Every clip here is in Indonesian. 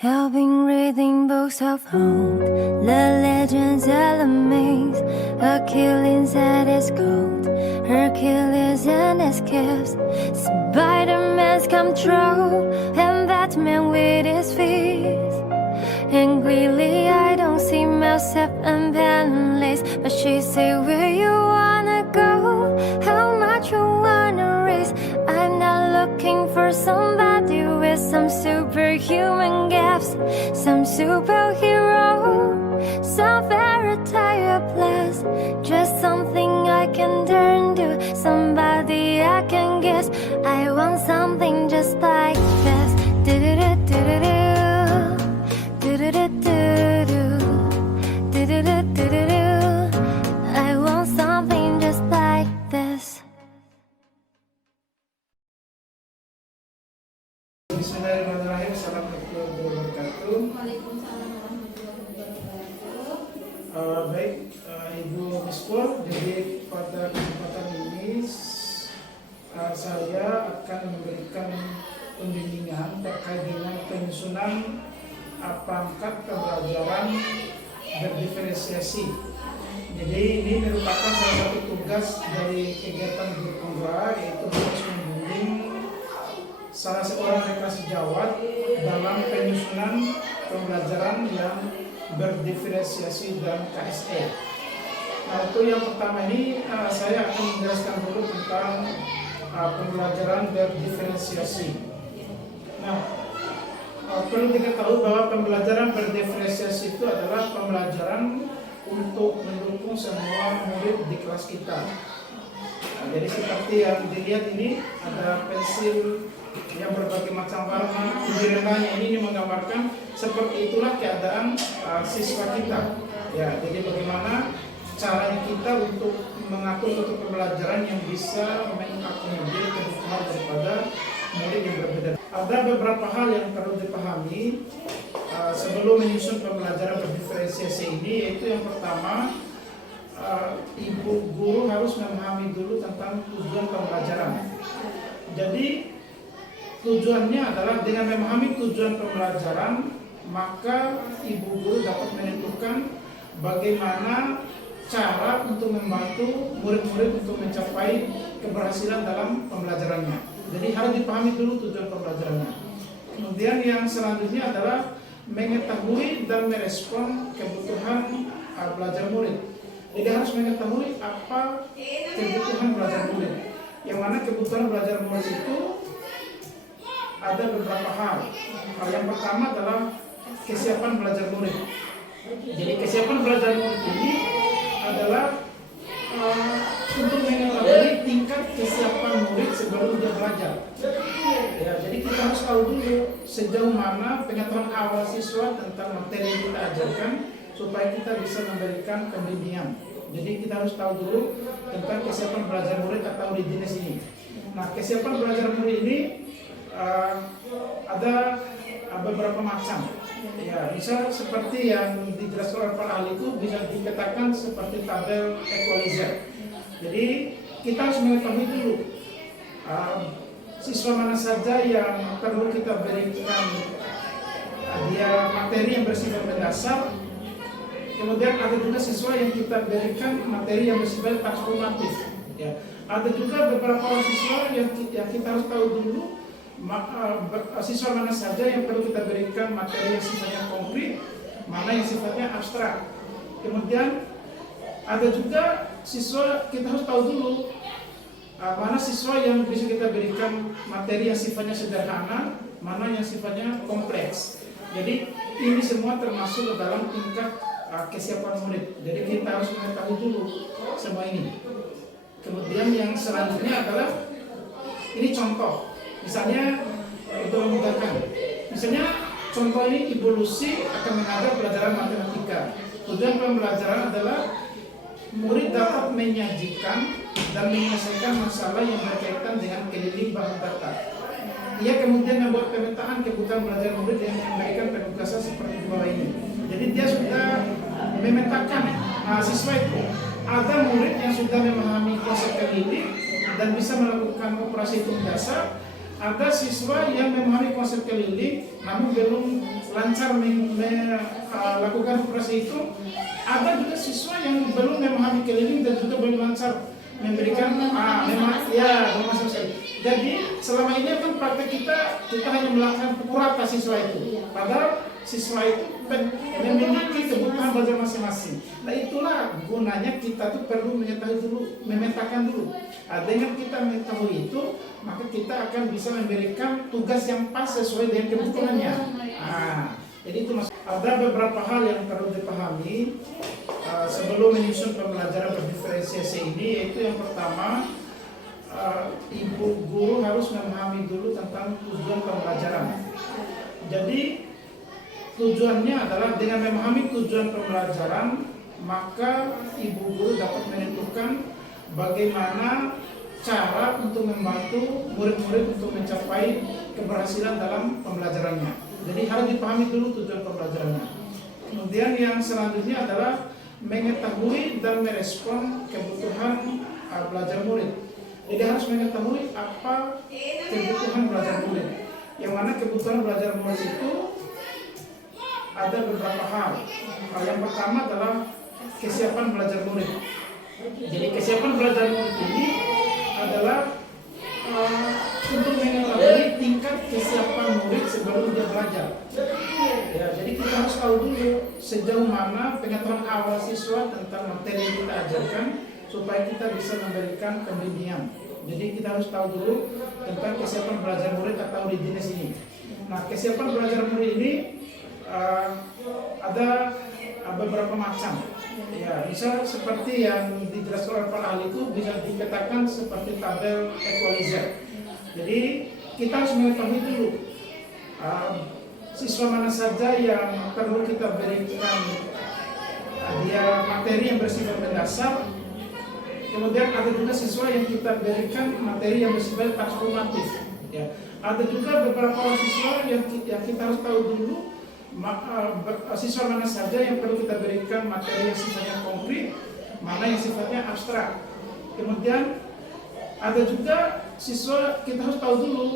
Helping reading books of old, the legends and the myths. Achilles at his coat, Hercules and his gifts. Spider-Man's come true, and Batman with his feet. And clearly I don't see myself in penniless, but she say, where you wanna go? How much you wanna risk? I'm not looking for somebody with some superhuman gifts, some superhero, some fairy tale plus, just something I can turn to, somebody I can guess. I want something just like this. Do-do-do-do-do-do. I want something just like this. Bismillahirrahmanirrahim. Assalamualaikum warahmatullahi wabarakatuh. Baik, Ibu Mispur, jadi pada kesempatan ini saya akan memberikan pembimbingan terkait dengan penyusunan pangkat pembelajaran berdiferensiasi. Jadi ini merupakan salah satu tugas dari kegiatan Guru Penggerak, yaitu harus membimbing salah seorang rekan sejawat dalam penyusunan pembelajaran yang berdiferensiasi dan KSE. Nah, untuk yang pertama ini saya akan menjelaskan dulu tentang pembelajaran berdiferensiasi. Nah, perlu diketahui bahwa pembelajaran berdiferensiasi itu adalah pembelajaran untuk mendukung semua murid di kelas kita. Nah, jadi seperti yang dilihat ini, ada pensil yang berbagai macam warna. Di rendahnya ini menggambarkan seperti itulah keadaan siswa kita. Ya, jadi bagaimana caranya kita untuk mengatur suatu pembelajaran yang bisa mengakomodir kebutuhan daripada murid yang berbeda. Ada beberapa hal yang perlu dipahami sebelum menyusun pembelajaran berdiferensiasi ini, yaitu yang pertama, ibu guru harus memahami dulu tentang tujuan pembelajaran. Jadi tujuannya adalah dengan memahami tujuan pembelajaran, maka ibu guru dapat menentukan bagaimana cara untuk membantu murid-murid untuk mencapai keberhasilan dalam pembelajarannya. Jadi harus dipahami dulu tujuan pembelajarannya. Kemudian yang selanjutnya adalah mengetahui dan merespon kebutuhan belajar murid. Jadi harus mengetahui apa kebutuhan belajar murid. Yang mana kebutuhan belajar murid itu ada beberapa hal. Yang pertama adalah kesiapan belajar murid. Jadi kesiapan belajar murid ini adalah untuk mengetahui tingkat kesiapan murid sebelum dia belajar. Ya, jadi kita harus tahu dulu sejauh mana pengetahuan awal siswa tentang materi yang kita ajarkan supaya kita bisa memberikan pembimbingan. Jadi kita harus tahu dulu tentang kesiapan belajar murid atau readiness ini. Nah, kesiapan belajar murid ini ada beberapa macam. Ya, bisa seperti yang dijelaskan oleh para ahli itu bisa dikatakan seperti tabel equalizer. Jadi kita harus mengetahui dulu siswa mana saja yang perlu kita berikan dia materi yang bersifat mendasar. Kemudian ada juga siswa yang kita berikan materi yang bersifat transformatif. Ya, ada juga beberapa siswa yang kita harus tahu dulu siswa mana saja yang perlu kita berikan materi yang sifatnya konkret, mana yang sifatnya abstrak. Kemudian ada juga siswa kita harus tahu dulu mana siswa yang bisa kita berikan materi yang sifatnya sederhana, mana yang sifatnya kompleks. Jadi ini semua termasuk dalam tingkat kesiapan murid. Jadi kita harus mengetahui dulu semua ini. Kemudian yang selanjutnya adalah ini contoh. Misalnya untuk memudahkan, misalnya contoh ini evolusi akan menghadap pelajaran matematika. Tujuan pembelajaran adalah murid dapat menyajikan dan menyelesaikan masalah yang berkaitan dengan keliling bahan data. Ia kemudian membuat pemetaan kebutuhan belajar murid yang memberikan penugasan seperti di bawah ini. Jadi dia sudah memetakan siswa itu. Ada murid yang sudah memahami konsep keliling dan bisa melakukan operasi hitung dasar. Ada siswa yang memahami konsep keliling namun belum lancar melakukan operasi itu, ada juga siswa yang belum memahami keliling dan juga belum lancar memberikan memasang sekali. Jadi selama ini kan praktek kita hanya melakukan kurata siswa itu, padahal siswa itu memiliki kebutuhan belajar masing-masing. Nah itulah gunanya kita tuh perlu mengetahui dulu, memetakan dulu. Dengan kita mengetahui itu, maka kita akan bisa memberikan tugas yang pas sesuai dengan kebutuhannya. Jadi itu ada beberapa hal yang perlu dipahami sebelum menyusun pembelajaran berdiferensiasi ini, yaitu yang pertama, ibu guru harus memahami dulu tentang tujuan pembelajaran. Jadi tujuannya adalah dengan memahami tujuan pembelajaran, maka ibu guru dapat menentukan bagaimana cara untuk membantu murid-murid untuk mencapai keberhasilan dalam pembelajarannya. Jadi harus dipahami dulu tujuan pembelajarannya. Kemudian yang selanjutnya adalah mengetahui dan merespon kebutuhan belajar murid. Jadi harus mengetahui apa kebutuhan belajar murid. Yang mana kebutuhan belajar murid itu ada beberapa hal. Yang pertama adalah kesiapan belajar murid. Jadi kesiapan belajar murid ini adalah untuk mengetahui tingkat kesiapan murid sebelum dia belajar. Ya, jadi kita harus tahu dulu sejauh mana pengetahuan awal siswa tentang materi yang kita ajarkan supaya kita bisa memberikan pembimbingan. Jadi kita harus tahu dulu tentang kesiapan belajar murid atau readiness ini. Nah, kesiapan belajar murid ini ada beberapa macam. Ya, bisa seperti yang dijelaskan oleh para ahli itu bisa dikatakan seperti tabel equalizer. Jadi kita harus mengetahui dulu siswa mana saja yang perlu kita berikan dia materi yang bersifat mendasar. Kemudian ada juga siswa yang kita berikan materi yang bersifat transformatif. Ya, ada juga beberapa siswa yang kita harus tahu dulu siswa mana saja yang perlu kita berikan materi yang sifatnya konkret, mana yang sifatnya abstrak. Kemudian ada juga siswa kita harus tahu dulu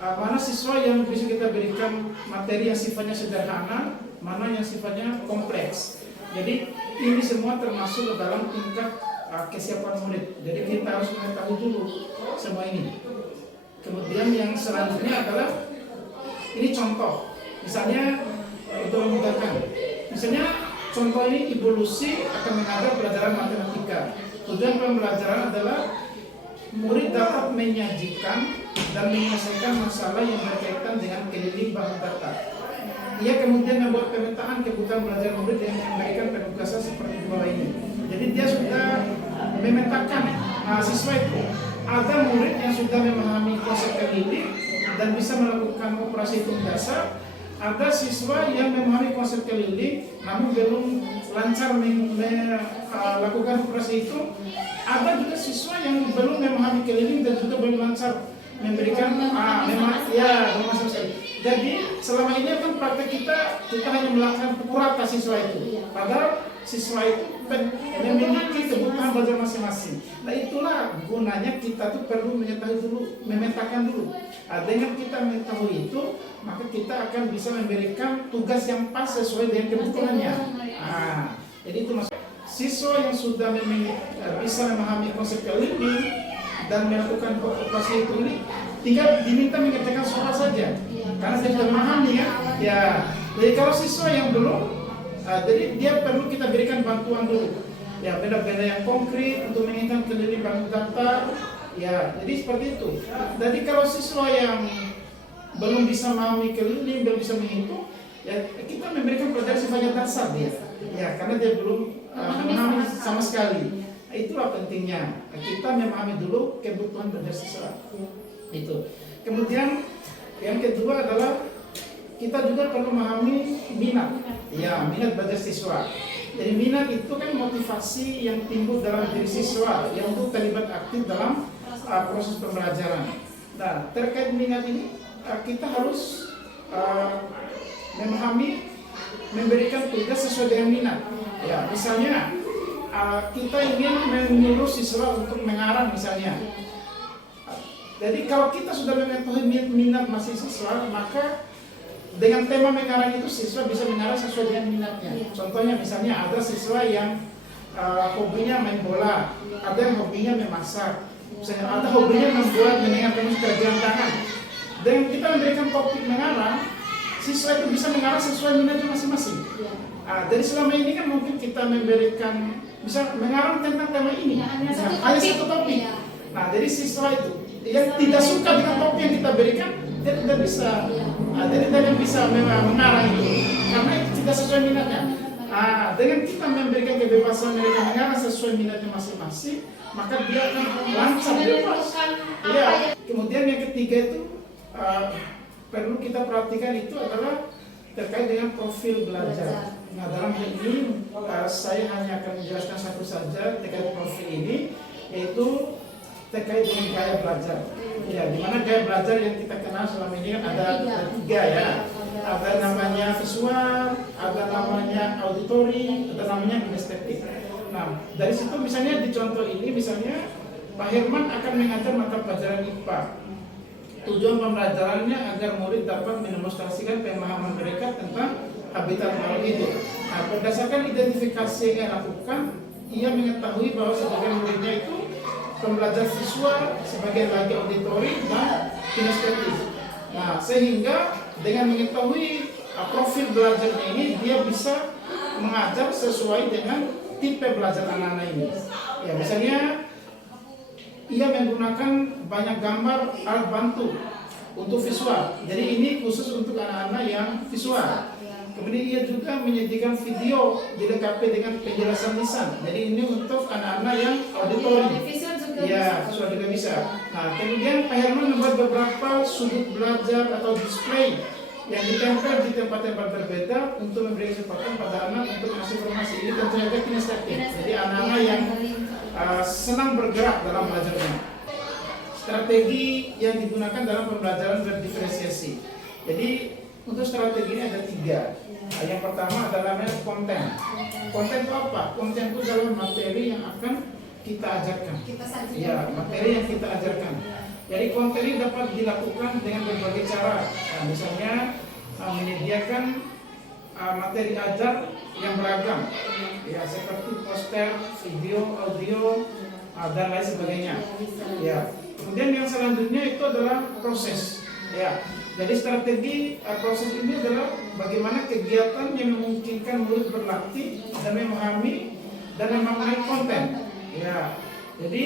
mana siswa yang bisa kita berikan materi yang sifatnya sederhana, mana yang sifatnya kompleks. Jadi ini semua termasuk dalam tingkat kesiapan murid. Jadi kita harus mengetahui dulu semua ini. Kemudian yang selanjutnya adalah ini contoh. Misalnya untuk memudahkan. Misalnya contoh ini evolusi akan menghadap pelajaran matematika. Tujuan pembelajaran adalah murid dapat menyajikan dan menyelesaikan masalah yang berkaitan dengan keliling bahan data. Ia kemudian membuat pemetaan kebutuhan belajar murid yang memberikan penugasan seperti di bawah ini. Jadi dia sudah memetakan siswa itu. Ada murid yang sudah memahami konsep keliling dan bisa melakukan operasi hitung dasar. Ada siswa yang memahami konsep keliling namun belum lancar melakukan operasi itu. Ada juga siswa yang belum memahami keliling dan juga belum lancar memberikan memasang sekali. Jadi selama ini kan praktek kita hanya melakukan kurata siswa itu, padahal siswa itu memiliki kebutuhan belajar masing-masing. Nah itulah gunanya kita tuh perlu mengetahui dulu, memetakan dulu. Dengan kita mengetahui itu, maka kita akan bisa memberikan tugas yang pas sesuai dengan kebutuhannya. Jadi itu maksud siswa yang sudah bisa memahami konsep keliling dan melakukan operasi itu ini tinggal diminta mengerjakan soal saja, karena dia sudah memahami ya. Jadi kalau siswa yang belum, jadi dia perlu kita berikan bantuan dulu. Ya, benda-benda yang konkret untuk mengingat keliling bahan data. Ya, jadi seperti itu. Jadi kalau siswa yang belum bisa memahami keliling, belum bisa menghitung, ya kita memberikan pelajaran sifatnya dasar dia. Ya, karena dia belum memahami sama sekali. Itulah pentingnya kita memahami dulu kebutuhan belajar siswa. Itu. Kemudian yang kedua adalah kita juga perlu memahami minat. Ya, minat belajar siswa. Jadi minat itu kan motivasi yang timbul dalam diri siswa yang untuk terlibat aktif dalam proses pembelajaran. Nah, terkait minat ini kita harus memahami, memberikan tugas sesuai dengan minat. Ya, misalnya kita ingin menyuruh siswa untuk mengarang misalnya. Jadi kalau kita sudah mengetahui minat mahasiswa, maka dengan tema mengarang itu siswa bisa mengarang sesuai dengan minatnya. Contohnya misalnya ada siswa yang hobinya main bola, ada yang hobinya memasak, misalnya ada hobinya membuat mendengarkan musik kerajinan tangan. Dan kita memberikan topik mengarang, siswa itu bisa mengarang sesuai minatnya masing-masing. Jadi selama ini kan mungkin kita memberikan bisa mengarang tentang tema ini, hanya satu topik. Nah, jadi siswa itu yang tidak suka dengan topik yang kita berikan, dia tidak bisa, jadi tidak bisa mengarang itu, karena itu tidak sesuai minatnya. Dengan kita memberikan kebebasan mereka mengarang sesuai minatnya masing-masing, maka dia akan lancar bebas. Ya. Kemudian yang ketiga itu perlu kita perhatikan itu adalah terkait dengan profil belajar. Nah, dalam hal ini saya hanya akan menjelaskan satu saja terkait profil ini, yaitu terkait dengan gaya belajar. Ya, di mana gaya belajar yang kita kenal selama ini kan ada tiga ya. Ada namanya visual, ada namanya auditori, ada namanya kinestetik. Nah, dari situ misalnya di contoh ini misalnya Pak Herman akan mengajar mata pelajaran IPA. Tujuan pembelajarannya agar murid dapat mendemonstrasikan pemahaman mereka tentang habitat makhluk hidup. Nah, berdasarkan identifikasi yang ia lakukan, ia mengetahui bahwa sebagian muridnya itu pembelajar visual, sebagian lagi auditori dan kinestetik. Nah, sehingga dengan mengetahui profil belajarnya ini, dia bisa mengajar sesuai dengan tipe belajar anak-anak ini. Ya, misalnya ia menggunakan banyak gambar alat bantu untuk visual. Jadi ini khusus untuk anak-anak yang visual. Kemudian ia juga menyajikan video dilengkapi dengan penjelasan lisan. Jadi ini untuk anak-anak yang auditori. Ya, visual juga bisa. Nah, kemudian Pak Herman membuat beberapa sudut belajar atau display yang ditempel di tempat-tempat berbeda untuk memberi kesempatan pada anak untuk mengasih informasi. Ini tentu saja kinestetik. Jadi anak-anak yang senang bergerak dalam belajarnya. Strategi yang digunakan dalam pembelajaran berdiferensiasi. Jadi untuk strategi ini ada tiga. Yang pertama adalah konten. Konten itu apa? Konten itu adalah materi yang akan kita ajarkan. Ya, materi yang kita ajarkan. Jadi konten ini dapat dilakukan dengan berbagai cara. Nah, misalnya menyediakan materi ajar yang beragam, ya seperti poster, video, audio, dan lain sebagainya. Ya. Kemudian yang selanjutnya itu adalah proses. Ya. Jadi strategi proses ini adalah bagaimana kegiatan yang memungkinkan murid berlatih dan memahami dan memaknai konten. Ya. Jadi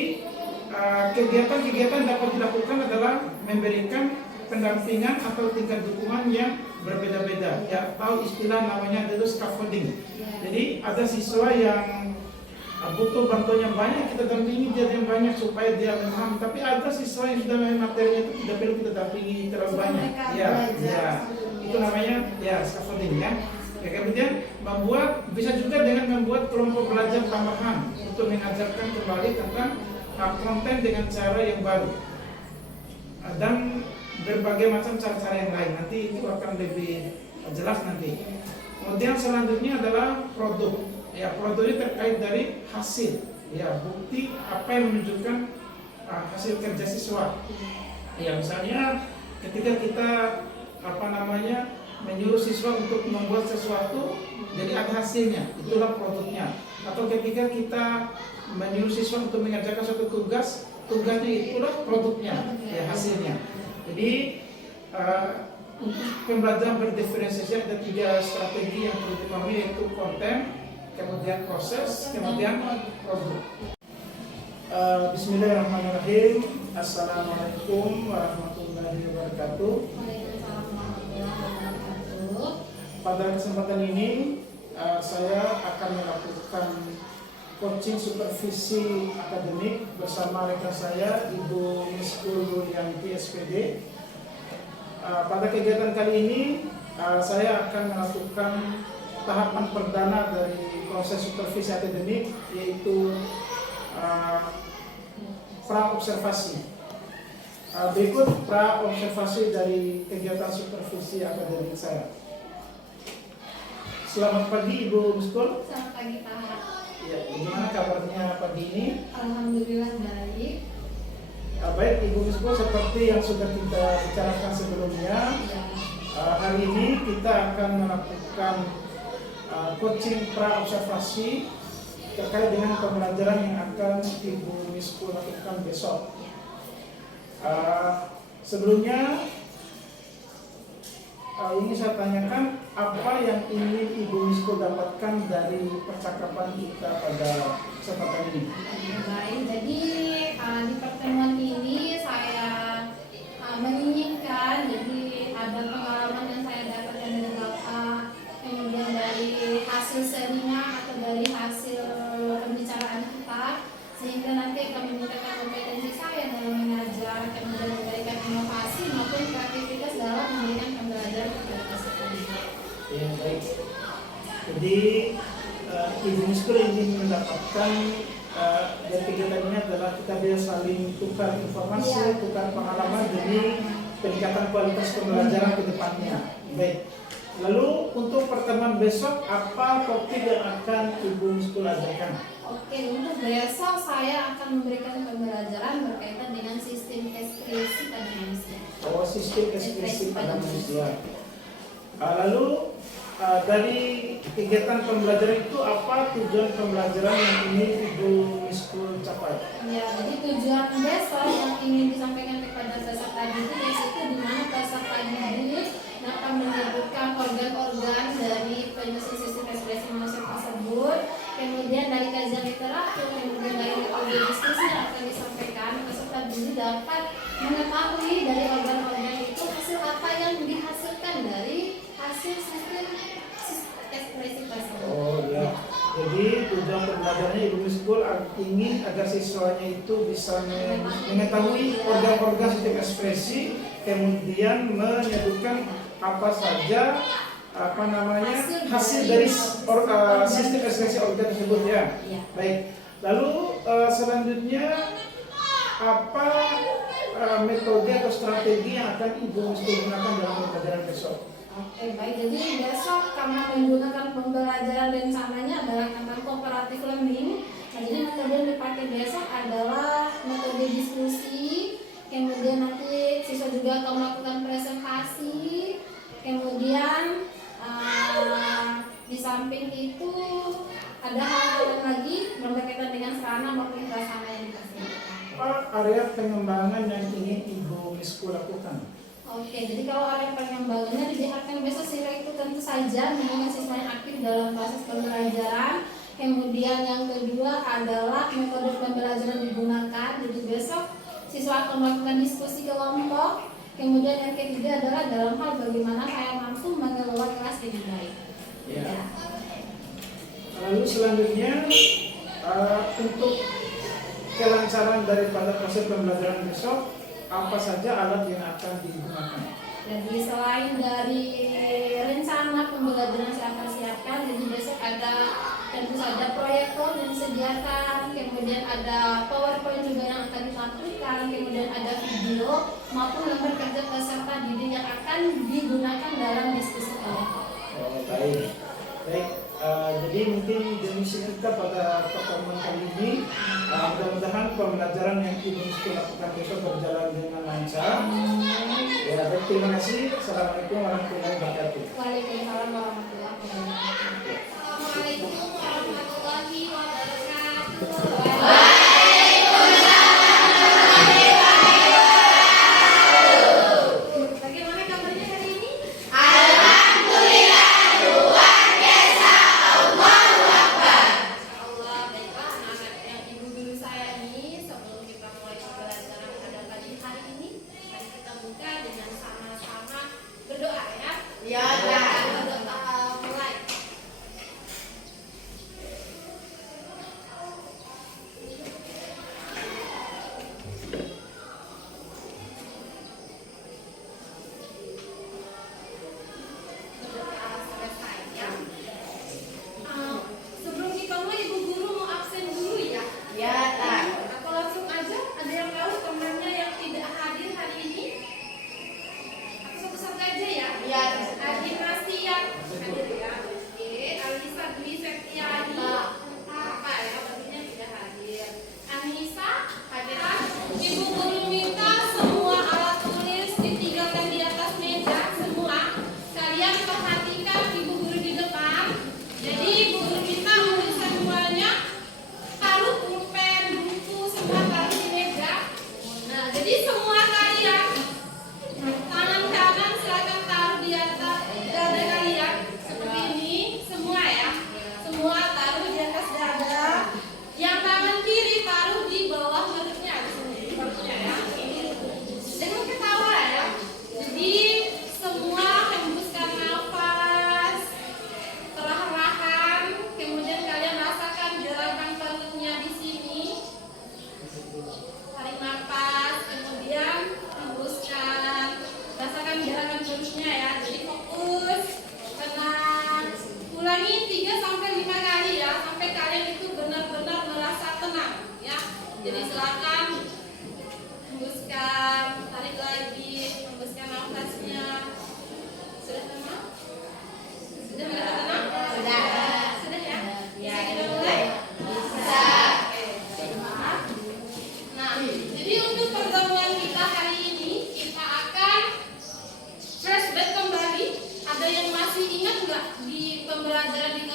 kegiatan-kegiatan dapat dilakukan adalah memberikan pendampingan atau tingkat dukungan yang berbeda-beda. Ya, tahu istilah namanya itu scaffolding. Jadi ada siswa yang butuh bantuan yang banyak, kita dampingi dia yang banyak supaya dia memahami. Tapi ada siswa yang sudah memahami materinya itu tidak perlu kita dampingi terlalu banyak. Ya, itu namanya ya scaffolding ya. Ya, kemudian bisa juga dengan membuat kelompok belajar tambahan untuk mengajarkan kembali tentang konten dengan cara yang baru dan berbagai macam cara-cara yang lain. Nanti itu akan lebih jelas nanti. Kemudian selanjutnya adalah produk. Ya, produk ini terkait dari hasil. Ya, bukti apa yang menunjukkan hasil kerja siswa. Ya, misalnya ketika kita menyuruh siswa untuk membuat sesuatu, jadi ada hasilnya, itulah produknya. Atau ketika kita menyuruh siswa untuk mengerjakan suatu tugas, tugasnya itulah produknya, ya hasilnya. Jadi untuk pembelajaran berdiferensiasi ada tiga strategi yang perlu dipahami, yaitu konten, kemudian proses, kemudian produk. Bismillahirrahmanirrahim. Assalamualaikum warahmatullahi wabarakatuh. Pada kesempatan ini saya akan melakukan coaching supervisi akademik bersama rekan saya Ibu Miskul yang PSPD. Pada kegiatan kali ini saya akan melakukan tahapan perdana dari proses supervisi akademik, yaitu pra-observasi. Berikut pra-observasi dari kegiatan supervisi akademik saya. Selamat pagi Ibu Miskul. Selamat pagi Pak. Ya, bagaimana kabarnya pagi ini? Alhamdulillah baik. Baik Ibu Miskul, seperti yang sudah kita bicarakan sebelumnya, Hari ini kita akan melakukan coaching pra-observasi terkait dengan pembelajaran yang akan Ibu Miskul lakukan besok. Sebelumnya ini saya tanyakan apa yang ingin Ibu Miskul dapatkan dari percakapan kita pada kesempatan ini. Baik, jadi di pertemuan ini saya menginginkan jadi ada pengalaman yang saya dapatkan dari Bapak, kemudian dari hasil seminar atau dari hasil pembicaraan kita, sehingga nanti akan meningkatkan kompetensi saya dalam mengajar, kemudian memberikan inovasi maupun kreativitas dalam memberikan pembelajaran kepada peserta didik. Ya, baik. Jadi Ibu Miskul ingin mendapatkan dari kegiatan ini adalah kita bisa saling tukar informasi, tukar pengalaman demi peningkatan kualitas pembelajaran ke depannya. Baik. Lalu untuk pertemuan besok apa topik yang akan Ibu Miskul ajarkan? Oke, untuk besok saya akan memberikan pembelajaran berkaitan dengan sistem ekspresi pada manusia. Oh, sistem ekspresi pada manusia. Lalu dari kegiatan pembelajaran itu apa tujuan pembelajaran yang ingin Ibu Miskul capai? Ya, jadi tujuan besok yang ingin disampaikan kepada peserta didik yaitu di mana peserta didik dapat menyebutkan organ-organ dari penyusun sistem ekspresi manusia tersebut. Kemudian dari kajian literatur, kemudian dari metode diskusi yang akan disampaikan, peserta didik dapat mengetahui dari organ-organ itu hasil apa yang dihasilkan dari hasil sistem ekspresi tersebut. Oh ya, jadi tujuan pembelajarannya Ibu Miskul ingin agar siswanya itu bisa mengetahui organ-organ sistem ekspresi, kemudian menyebutkan apa saja hasil dari sistem ekspresi organ tersebut ya. Baik. Lalu selanjutnya apa metode atau strategi yang akan Ibu Miskul gunakan dalam pembelajaran besok? Oke, baik. Jadi besok karena menggunakan pembelajaran rencananya adalah tentang cooperative learning. Nah, jadi metode yang dipakai besok adalah metode diskusi. Kemudian nanti siswa juga akan melakukan presentasi. Kemudian di samping itu ada hal-hal lagi yang berkaitan dengan sarana maupun prasarana yang difasilitasi. Apa area pengembangan yang ingin Ibu Miskul lakukan? Oke, jadi kalau area pengembangannya diharapkan besok siswa itu tentu saja memang siswa yang aktif dalam proses pembelajaran. Kemudian yang kedua adalah metode pembelajaran digunakan. Jadi besok siswa akan melakukan diskusi kelompok. Kemudian yang ketiga adalah dalam hal bagaimana saya mampu mengelola kelas dengan baik. Ya. Lalu selanjutnya untuk kelancaran daripada proses pembelajaran besok, apa saja alat yang akan digunakan? Jadi selain dari rencana pembelajaran saya akan siapkan, jadi besok ada tentu saja proyektor yang disediakan, kemudian ada PowerPoint juga yang akan ditampilkan, kemudian ada video maupun lembar kerja peserta didik yang akan digunakan dalam diskusi kelompok. Oh, baik. Jadi mungkin misi kita pada pertemuan kali ini mudah-mudahan pembelajaran yang Ibu Miskul lakukan besok berjalan dengan lancar. Ya, baik, terima kasih. Assalamualaikum warahmatullahi wabarakatuh. Waalaikumsalam warahmatullahi wabarakatuh. Assalamualaikum warahmatullahi wabarakatuh. Bagaimana kabarnya hari ini?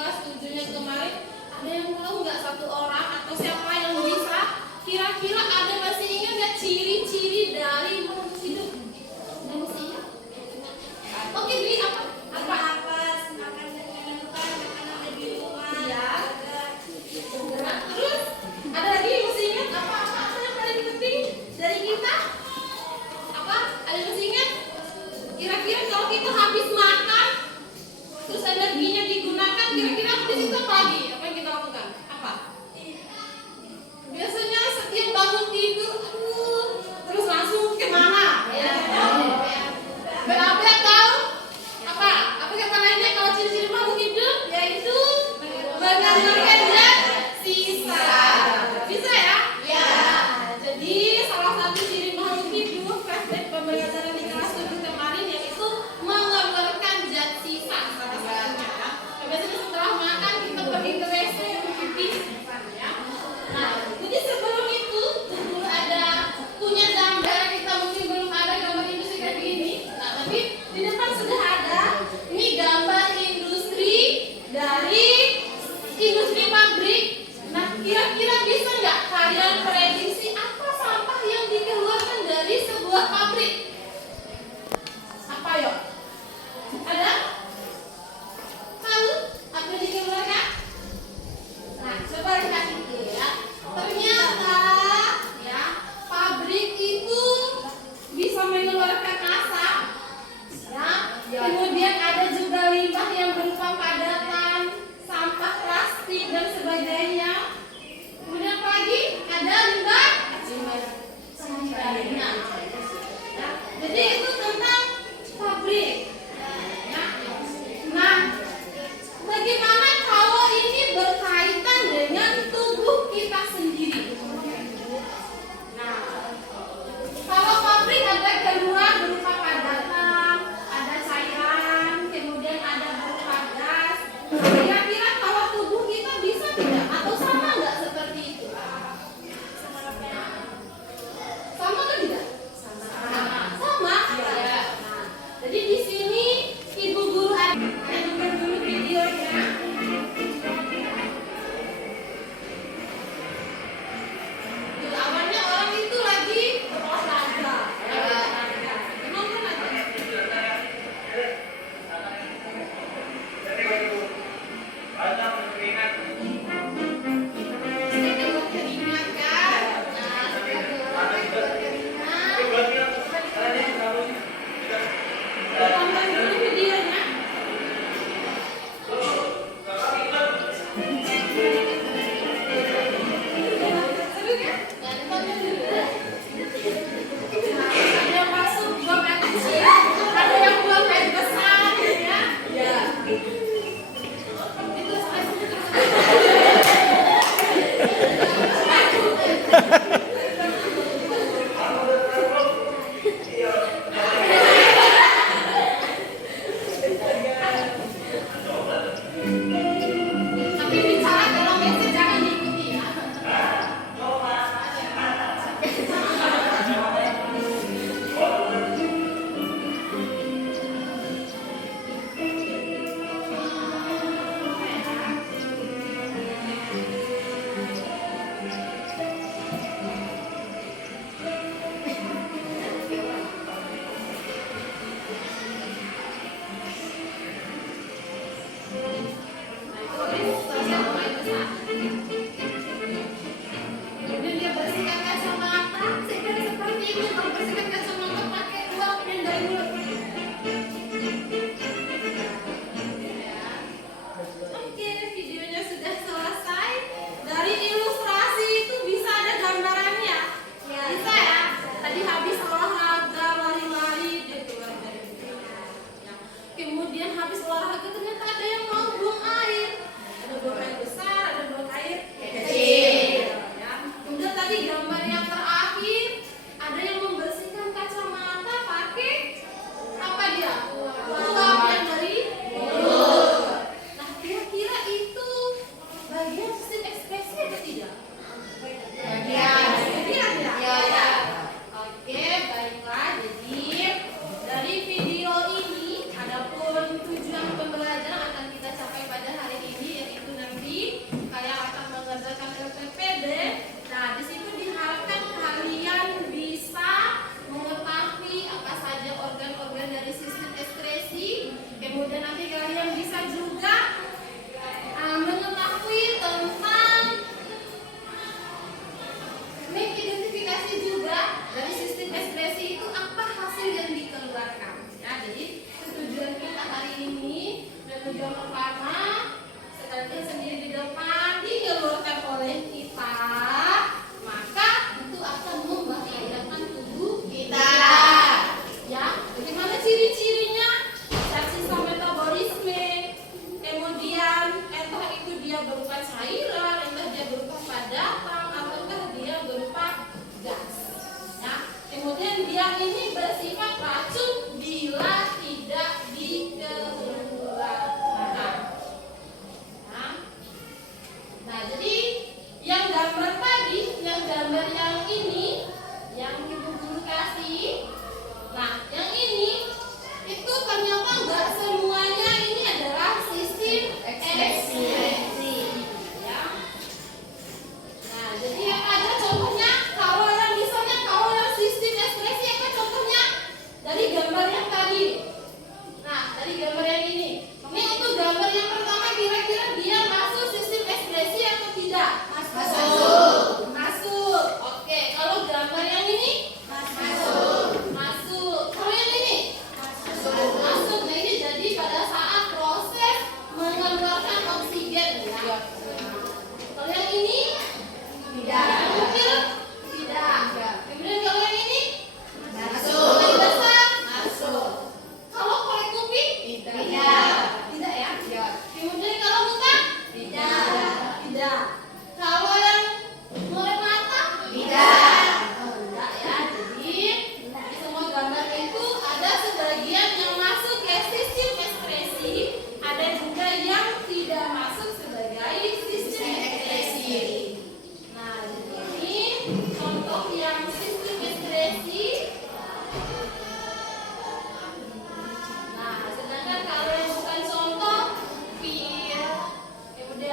kelas 7-nya kemarin, ada yang tahu nggak satu orang atau siapa yang bisa kira-kira ada masih ingat nggak ciri-ciri dari makhluk hidup? Ada masih ingat? Oke, Dwi, apa? Iya. Nah, terus ada lagi yang masih ingat apa yang paling penting dari kita? Apa? Ada yang masih ingat? Kira-kira kalau kita habis makan, terus energinya digunakan, kira-kira habis itu apa lagi? Apa yang kita lakukan? Apa? Biasanya setiap bangun tidur, terus langsung kemana? Ya, berapa tahu? Apa? Apa kata lainnya kalau ciri-ciri makhluk hidup? Yaitu mengeluarkan zat sisa. Bisa ya? Ya. Jadi salah satu ciri makhluk hidup flashback pembelajaran di kelas 7 kemarin yaitu mengeluarkan zat sisa. Salah satunya ya. Biasanya setelah makan kita pergi ke WC untuk pipis misalnya. Nah, jadi sebelum itu dulu ada punya gambar, kita mungkin belum ada gambar industri kayak begini. Nah, tapi di depan sudah ada ini gambar industri dari industri pabrik. Nah, kira-kira bisa nggak kalian prediksi apa sampah yang dikeluarkan dari sebuah pabrik? Apa yuk? Ada? Tahu apa yang dikeluarkan? Nah, coba lihat itu ya. Ternyata ya, pabrik itu bisa mengeluarkan asap. Ya. Kemudian ada juga limbah yang berupa padatan, sampah plastik dan sebagainya. Kemudian apa lagi? Ada limbah cairan. Ya. Jadi itu tentang pabrik. Ya. Nah, bagaimana kalau ini berkaitan dengan tubuh kita sendiri? Nah, kalau pabrik ada keluar berupa padatan, ada cairan, kemudian ada berupa gas. Kira-kira kalau tubuh kita bisa tidak? Atau sama nggak seperti itu? Sama atau tidak? Sama. Ya. Nah, jadi di sini Ibu Guru ada dengar dulu videonya. Awalnya orang itu lagi berolahraga. Nonton aja. Kita buat keringat kan? Nah, buat keringat. Tonton dulu videonya. Seru kan? Nah, tonton dulu. Ada yang masuk buang air kecil, ada yang buang air besar, ya. Ya. Itu tapi bicara dalam WC jangan diikuti ya. Kemudian dia bersihkan kacamata, sehingga seperti itu membersihkan kacamata pakai uap yang dari mulut. Oke, videonya sudah selesai. Dari ilustrasi itu bisa ada gambarannya. Bisa ya? Tadi habis olahraga, lari-lari, dia keluar dari videonya. Kemudian habis olahraga ternyata ada yang mau buang air. Ada buang air besar, ada buang air kecil. Ya. Kemudian tadi gambar yang terakhir ada yang membersihkan kacamata pakai apa dia? Uap yang dari mulut. Nah, kira-kira itu bagian sistem ekspresi atau tidak? Bagian. Kira-kira? Ya. Oke, baiklah. Jadi dari video ini, adapun tujuan pembelajaran akan kita capai pada hari ini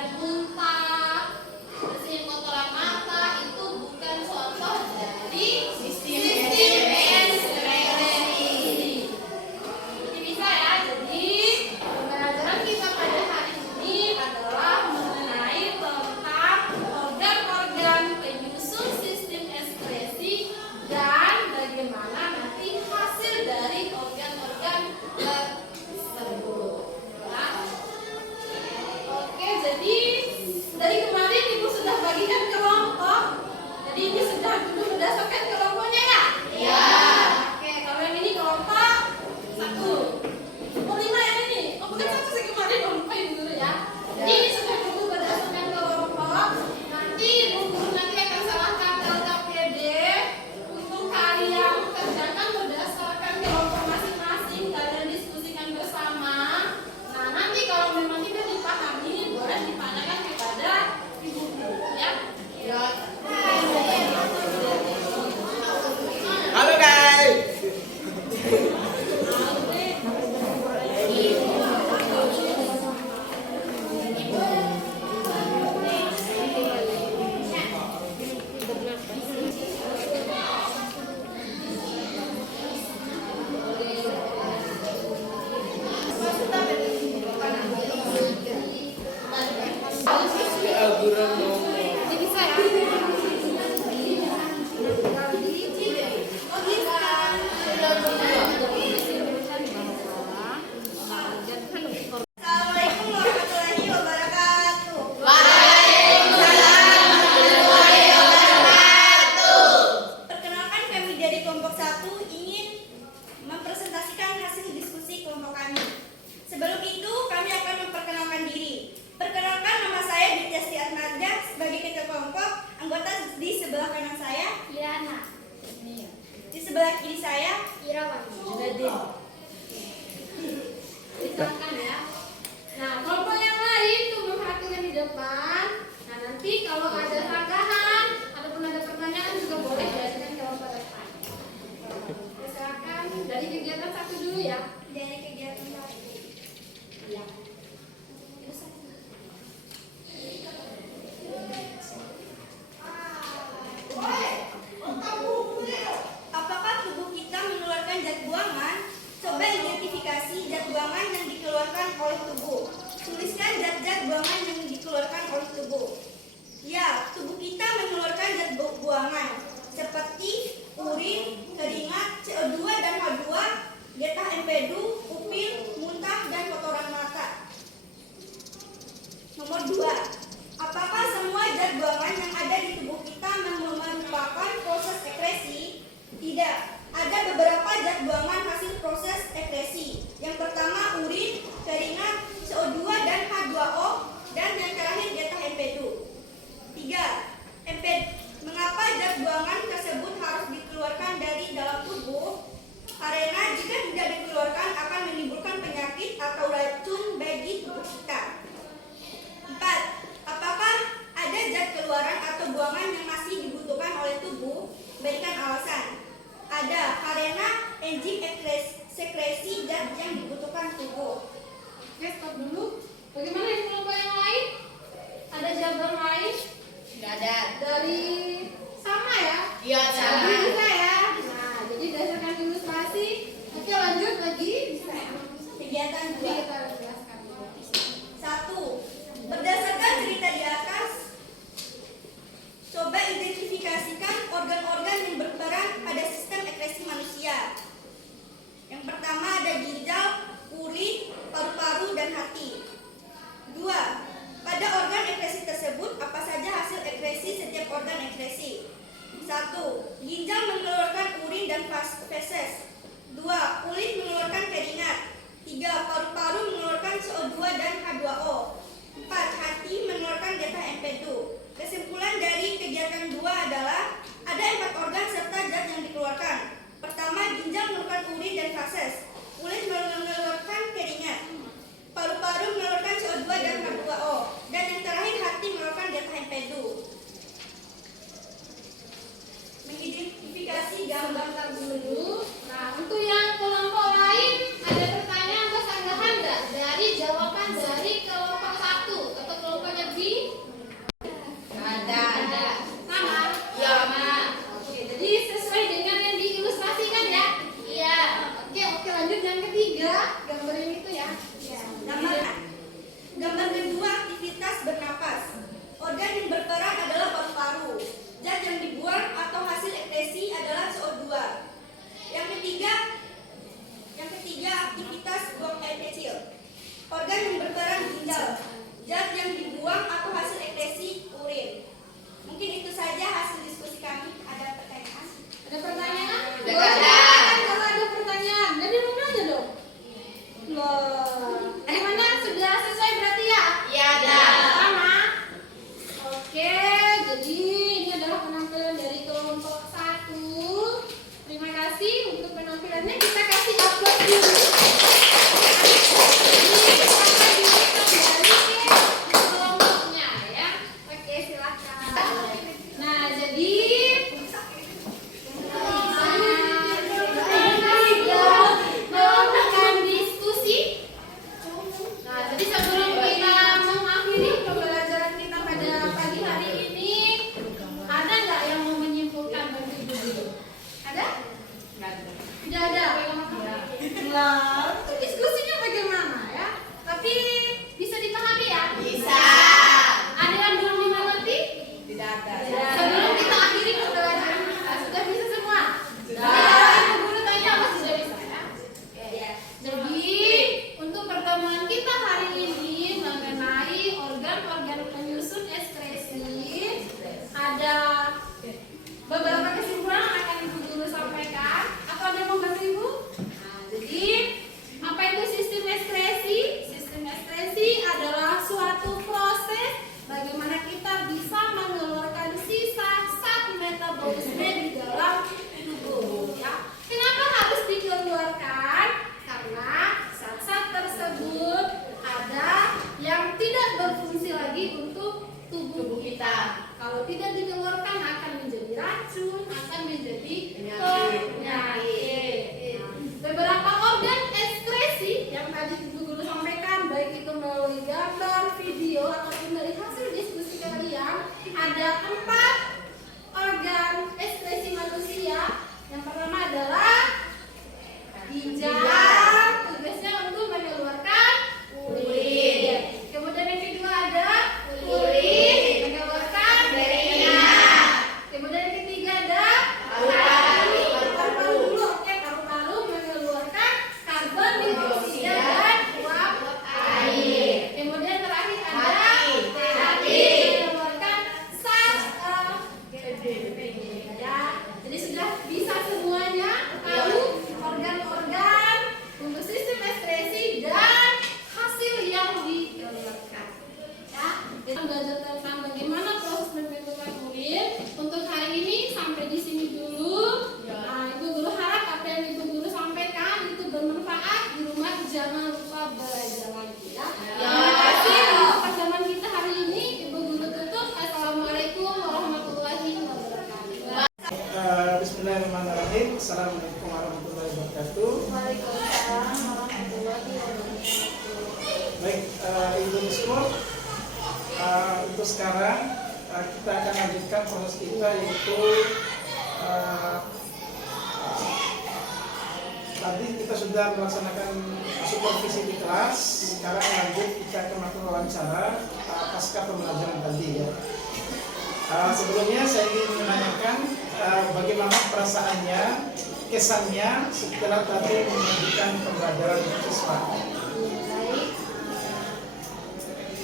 kemudian muntah, bersihin kotoran mata, itu bukan contoh dari sistem ekskresi. Ini bisa ya. Jadi pembelajaran kita pada hari ini adalah mengenai tentang organ-organ penyusun sistem ekskresi dan bagaimana nanti hasil dari organ-organ tersebut. Ya. Oke, jadi dari kemarin Ibu sudah bagikan kelompok. Jadi ini sudah dulu berdasarkan kelompoknya ya? Iya. Oke, kalau yang ini kelompok 1. Oh 5 yang ini. Oh bukan 1 sih kemarin, lupain dulu ya. Jadi ini sudah dulu berdasarkan kelompok. Nanti guru nanti akan salahkan LKPD untuk kalian kerjakan berdasarkan kelompok masing-masing. Kalian diskusikan bersama. Nah nanti kalau memang tidak dipahami boleh ditanyakan kepada ibu guru ya. Ya. Halo guys. Jadi bisa ya. Assalamualaikum warahmatullahi wabarakatuh. Perkenalkan, kami dari kelompok 1 ingin mempresentasikan hasil diskusi kelompok kami. Sebelum itu, kami akan memperkenalkan diri. Perkenalkan, nama saya Dityasti Atmaja sebagai ketua kelompok. Anggota di sebelah kanan saya, Liana. di sebelah kiri saya, Irawan. Silakan ya. Nah, kelompok yang lain tuh memperhatikan di depan. Nah, nanti kalau ada sanggahan ataupun ada pertanyaan juga boleh diajukan ke kelompok depan. Silakan dari kegiatan 1 dulu ya. dari kegiatan satu. Iya. Apakah tubuh kita mengeluarkan zat buangan? Coba identifikasi zat buangan yang dikeluarkan oleh tubuh. Tuliskan zat-zat buangan yang dikeluarkan oleh tubuh. Ya, tubuh kita mengeluarkan zat buangan seperti urin, keringat, CO2 dan H2, getah empedu, upil, muntah, dan kotoran mata. Nomor 2. Apakah semua zat buangan yang ada di tubuh kita merupakan proses ekskresi? Tidak. Ada beberapa zat buangan hasil proses ekskresi. Yang pertama urin, keringat, CO2 dan H2O, dan yang terakhir getah empedu. 3. Mengapa zat buangan tersebut harus dikeluarkan dari dalam tubuh? Karena jika tidak dikeluarkan akan menimbulkan penyakit atau racun bagi tubuh kita. 4. Apakah ada zat keluaran atau buangan yang masih dibutuhkan oleh tubuh? Berikan alasan. Ada, karena enzim sekresi zat yang dibutuhkan tubuh. Oke, stop dulu. Bagaimana yang kelompok yang lain? Ada jawaban lain? Tidak ada. Dari sama ya? Iya, sama. Jadi bisa ya. Nah, jadi berdasarkan ilustrasi. Oke, lanjut lagi. Bisa ya? Kegiatan Jadi 2. kita jelaskan dulu. 1. Berdasarkan cerita di atas, coba identifikasikan organ-organ yang berperan pada sistem ekskresi manusia. Yang pertama ada ginjal, urin, paru-paru, dan hati. 2. Pada organ ekskresi tersebut, apa saja hasil ekskresi setiap organ ekskresi? 1. Ginjal mengeluarkan urin dan feses. 2. Kulit mengeluarkan keringat. 3. Paru-paru mengeluarkan CO2 dan H2O. 4. Hati mengeluarkan getah empedu. Kesimpulan dari kegiatan 2 adalah ada 4 organ serta zat yang dikeluarkan. Pertama, ginjal mengeluarkan urin dan feses. Kulit mengeluarkan keringat. Paru-paru mengeluarkan CO2 dan H2O. Dan yang terakhir, hati mengeluarkan getah empedu. Mengidentifikasi gambar. Sebentar dulu. Nah, untuk yang kelompok lain ada pertanyaan atau sanggahan nggak dari jawaban dari buang atau hasil ekskresi urin. Mungkin itu saja hasil diskusi kami. Ada pertanyaan? Ada pertanyaan? Tidak ada. Kalau ada pertanyaan, jadi mana aja dong? Loh, gimana? Sudah selesai berarti ya? Iya, ada. Sama. Oke, jadi ini adalah penampilan dari kelompok 1. Terima kasih untuk penampilannya. Kita kasih upload dulu. Jadi, kita kembali ke kelompoknya ya. Oke, silakan. Nah, jadi melakukan diskusi. Nah, jadi sebelum kita mengakhiri pembelajaran kita pada pagi hari ini, ada nggak yang mau menyimpulkan bagi ibu-ibu? Ada? Tidak ada. Lah, itu diskusinya bagaimana ya? Tapi bisa dipahami ya? Bisa. Ada yang belum dimengerti? Tidak ada. Sebelum kita akhiri pembelajaran kita, sudah bisa semua? Sudah. Ibu guru tanya apa sudah bisa ya? Ya. Jadi untuk pertemuan kita hari ini mengenai organ-organ penyusun ekskresi, ada beberapa kesimpulan yang akan ibu guru sampaikan. Atau ada yang mau bantu ibu? Nah, jadi apa itu sistem ekskresi? Sistem ekskresi adalah suatu proses bagaimana kita bisa mengeluarkan sisa zat metabolisme di dalam tubuh. Ya. Kenapa harus dikeluarkan? Karena zat-zat tersebut ada yang tidak berfungsi lagi untuk tubuh kita. Kalau tidak dikeluarkan akan menjadi racun, akan menjadi penyakit. Beberapa organ ekskresi yang tadi ibu guru sampaikan, baik itu melalui gambar, video, ataupun dari hasil diskusi kalian, ada 4 organ ekskresi manusia. Yang pertama adalah ginjal, tugasnya untuk mengeluarkan urin. Kemudian yang kedua ada kulit, mengeluarkan minyak. Kemudian yang ketiga ada paru-paru. Oke, paru-paru mengeluarkan karbon dioksida dan uap air. Kemudian terakhir ada hati, mengeluarkan zat ya. Jadi sudah bisa semuanya tahu organ-organ untuk sistem ekskresi dan hasil yang dikeluarkan. Ya, kita belajar tentang bagaimana proses pembentukan urin. Untuk hari ini sampai di sini dulu. Nah, ibu guru harap apa yang ibu guru sampaikan itu bermanfaat. Di rumah jangan lupa belajar lagi ya. Terima kasih untuk pertemuan kita hari ini. Ibu guru tutup. Assalamualaikum warahmatullahi wabarakatuh. Bismillahirrahmanirrahim. Assalamualaikum warahmatullahi wabarakatuh. Waalaikumsalam warahmatullahi wabarakatuh. Baik, Ibu Miskul, untuk sekarang kita akan lanjutkan proses kita, yaitu tadi kita sudah melaksanakan supervisi di kelas. Sekarang lanjut kita akan melakukan wawancara pasca pembelajaran tadi ya. Sebelumnya saya ingin menanyakan bagaimana perasaannya, kesannya setelah tadi melanjutkan pembelajaran siswa. Baik,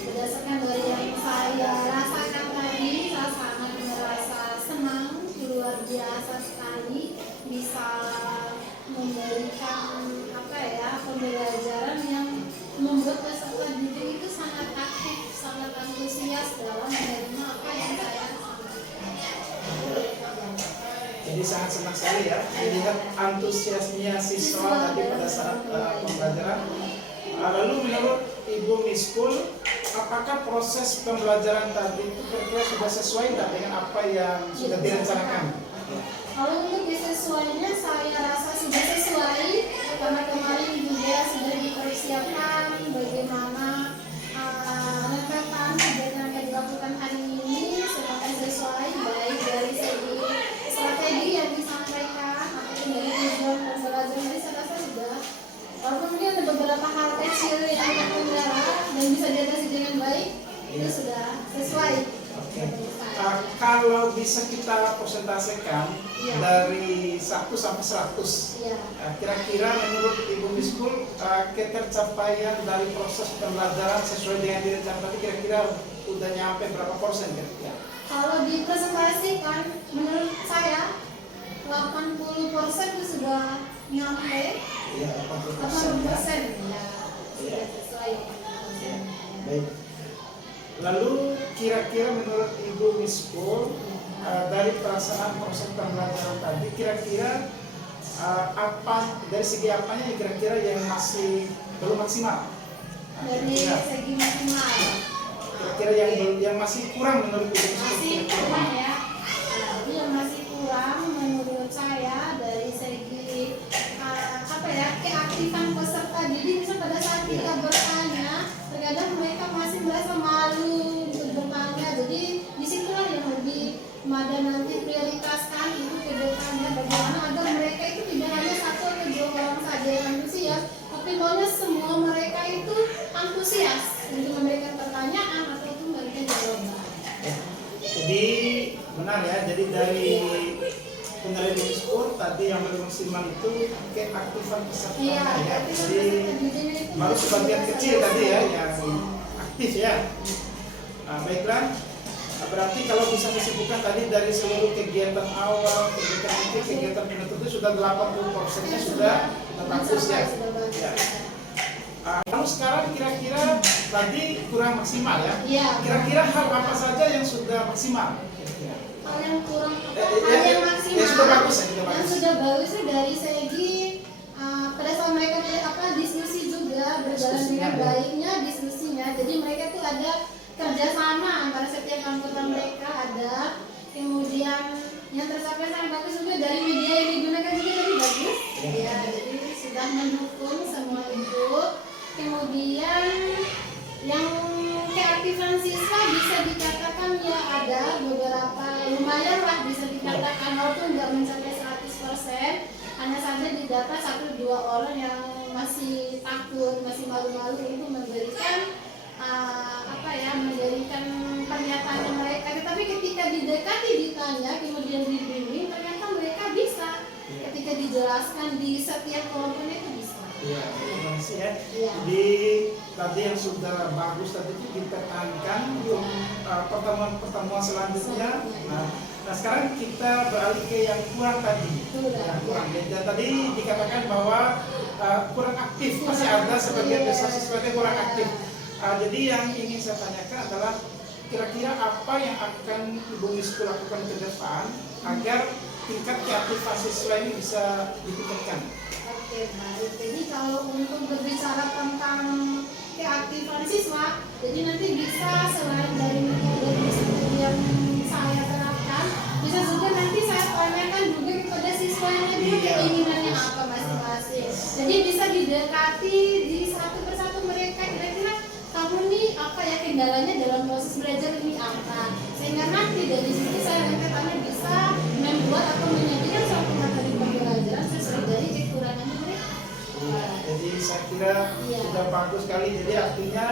berdasarkan dari yang saya rasakan tadi, saya sangat merasa senang, luar biasa sekali bisa memberikan pembelajaran yang membuat peserta didik itu sangat aktif, sangat antusias dalam menerima apa yang saya sampaikan. Jadi sangat senang sekali ya melihat antusiasnya siswa tadi pada saat pembelajaran. Lalu menurut Ibu Miskul, apakah proses pembelajaran tadi itu kira-kira sudah sesuai tidak dengan apa yang sudah direncanakan? Kalau untuk disesuainya saya rasa sudah sesuai, karena kemarin juga sudah dipersiapkan bagaimana rangkaian kegiatan yang dilakukan hari ini semuanya sesuai, baik dari segi strategi yang disampaikan ataupun dari tujuan pembelajaran ini saya rasa sudah. Walaupun mungkin ada beberapa hal kecil yang terkendala dan bisa diatasi dengan baik, itu sudah sesuai. Oke. Kalau bisa kita presentasikan dari 1 sampai 100, Iya. kira-kira menurut Ibu Miskul ketercapaian dari proses pembelajaran sesuai dengan direncanakan tadi kira-kira udah nyampe berapa persen kira-kira? Kalau dipresentasikan, menurut saya 80% itu sudah nyampe. Iya, 80% ya. 80% ya, sudah sesuai. Baik. Lalu kira-kira menurut Ibu Mispul, dari perasaan proses pembelajaran tadi, kira-kira apa dari segi apanya yang kira-kira yang masih belum maksimal? Dari segi maksimal Kira-kira yang masih kurang menurut Ibu Mispul? masih kurang ya. Nah, yang masih kurang menurut saya dari segi apa ya, keaktifan peserta didik. Bisa pada saat kita bertanya, terkadang mereka masih merasa malu untuk bertanya. Jadi disitulah yang lebih ada nanti prioritaskan itu ke depannya, bagaimana agar mereka itu tidak hanya satu atau dua orang saja yang antusias, tapi maunya semua mereka itu antusias untuk memberikan pertanyaan ataupun memberikan jawaban. Jadi benar ya, jadi dari penilaian Mispul tadi yang paling maksimal itu keaktifan peserta Iya, ya. aktifan Jadi peserta didiknya itu baru masih sebagian biasa kecil tadi ya biasa. yang aktif ya. Nah, baiklah. Berarti kalau bisa disebutkan tadi dari seluruh kegiatan awal, kegiatan inti, kegiatan penutup itu sudah 80%-nya sudah bagus ya. Sudah bagus. Ya. Lalu sekarang kira-kira tadi kurang maksimal ya. Iya. Kira-kira hal apa saja yang sudah maksimal? Kira-kira. Hal yang kurang, Ya, hal yang maksimal, sudah bagus ya, sudah yang bagus. sudah bagus itu dari segi pada saat mereka diskusi juga berjalan Diskusinya, dengan ya. baiknya diskusinya. Jadi mereka tuh ada kerjasama antara setiap anggota mereka ada. Kemudian yang tercapai sangat bagus juga dari media yang digunakan juga tadi bagus. Ya, jadi sudah mendukung semua itu. Kemudian yang keaktifan siswa bisa dikatakan ya ada beberapa, lumayan lah bisa dikatakan, walaupun nggak mencapai 100%, hanya saja di data 1-2 orang yang masih takut, masih malu-malu itu memberikan memberikan pernyataan mereka. Tetapi ketika didekati, ditanya, kemudian dibimbing, ternyata mereka bisa. Ketika dijelaskan di setiap kelompoknya itu bisa. Iya, terima kasih ya. Iya. Jadi tadi yang sudah bagus tadi itu ditekankan untuk pertemuan selanjutnya. Nah, sekarang kita beralih ke yang kurang tadi. Yang kurang. Dan tadi dikatakan bahwa kurang aktif, masih ada sebagian besar siswanya kurang aktif. Jadi yang ingin saya tanyakan adalah kira-kira apa yang akan Ibu Mispul lakukan ke depan agar tingkat keaktifan siswa ini bisa ditingkatkan? Oke, baik. Jadi kalau untuk berbicara tentang keaktifan siswa, jadi nanti bisa selain dari metode yang saya terapkan, bisa juga nanti saya tanyakan juga kepada siswanya juga keinginannya apa masing-masing. Jadi bisa didekati di satu persatu mereka, kira-kira kamu nih apa ya kendalanya dalam proses belajar ini apa, sehingga nanti dari situ saya rentetannya bisa membuat atau menyajikan suatu materi pembelajaran sesuai dari kekurangannya mereka. Jadi saya kira sudah bagus sekali. Jadi artinya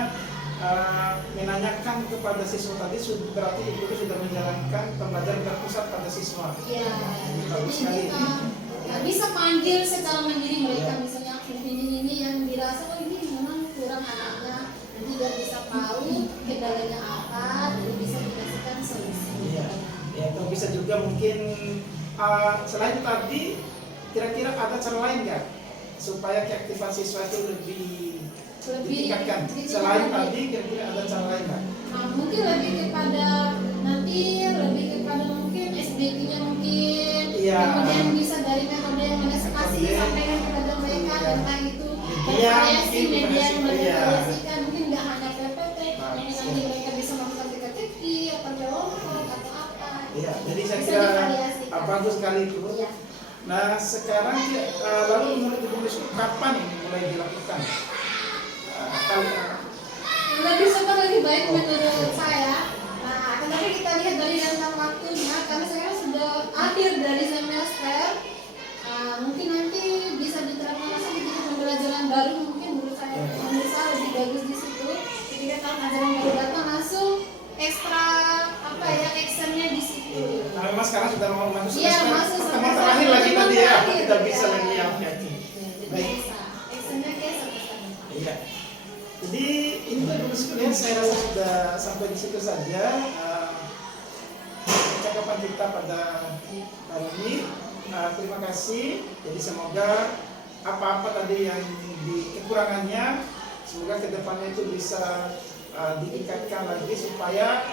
menanyakan kepada siswa tadi berarti Ibu sudah menjalankan pembelajaran berpusat pada siswa. Iya. Bagus Jadi sekali. kita bisa panggil secara mandiri mereka, misalnya ini yang dirasa oh ini memang kurang anaknya, nanti biar bisa tahu kendalanya apa, dan bisa dikasihkan solusi. Iya. Ya, atau bisa juga mungkin selain tadi kira-kira ada cara lain nggak supaya keaktifan siswa itu lebih ditingkatkan? Selain tadi kira-kira ada cara lain nggak? Mungkin lebih kepada nanti lebih kepada mungkin SDG-nya mungkin, Iya. kemudian bisa dari metode yang mengeksplorasi Metode. sampaikan kepada mereka tentang itu Iya, bervariasi mungkin media yang bervariasi, iya. bervariasikan, mungkin nggak hanya PPT, mungkin Bagus, nanti ya. mereka bisa melakukan teka-teki atau kelompok atau apa. Iya. Jadi saya Bisa kira divariasikan. bagus sekali itu. Iya. Nah sekarang lalu menurut Ibu Mispul kapan ini mulai dilakukan? Lebih cepat lebih baik menurut saya. Nah, tetapi kita lihat dari rentang waktunya, karena sekarang sudah akhir dari semester. Mungkin nanti bisa diterapkan langsung di pembelajaran baru, mungkin menurut saya lebih bagus di situ. Ketika tahun ajaran baru datang langsung ekstra actionnya di situ. Nah memang sekarang sudah mau masuk Iya, semester masuk pertemuan semester terakhir lagi pertemuan tadi ya, terakhir, kita bisa ya. lagi ya. Jadi Baik. bisa actionnya kayak semester depan. Iya. Jadi ini Ibu Mispul ya saya rasa sudah sampai di situ saja percakapan kita pada hari ini. Terima kasih. Jadi semoga apa-apa tadi yang di kekurangannya, semoga kedepannya itu bisa ditingkatkan lagi supaya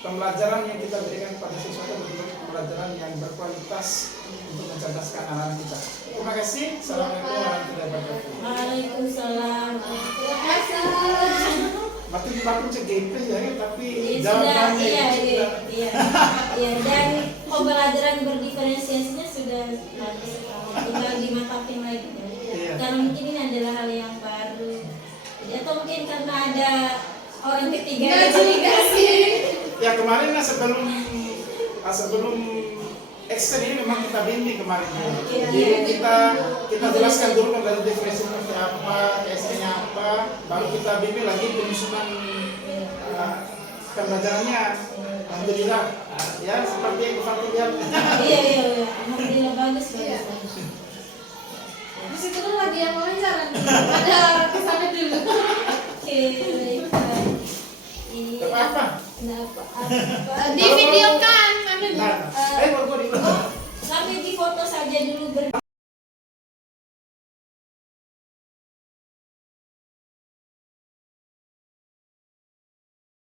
pembelajaran yang kita berikan kepada siswa itu betul-betul pembelajaran yang berkualitas untuk mencerdaskan anak-anak kita. Terima kasih. Assalamualaikum warahmatullahi wabarakatuh. Waalaikumsalam. Terima kasih. Makin cegepes ya, tapi Sudah, jawabannya iya, itu iya, sudah- iya, iya, dan pembelajaran berdiferensiasinya sudah bagus sekali. Tinggal dimantapin lagi. Iya. Karena mungkin ini adalah hal yang baru. Jadi, atau mungkin karena ada orang ketiga Nggak yang juga sih. Ya kemarin sebelum extend ini memang kita bimbing kemarin. Jadi kita jelaskan dulu kembali definisi seperti apa, KSN-nya apa, baru kita bimbing lagi penyusunan pembelajarannya. Alhamdulillah, ya seperti yang kita lihat. Iya, iya, iya. Alhamdulillah bagus. Iya. Bagus. Di situ kan lagi yang wawancara nih. Ada kesana dulu. Oke, baik. Gak apa-apa. Nggak apa-apa. Di video kan, anu Nah, baru di Sampai di foto saja dulu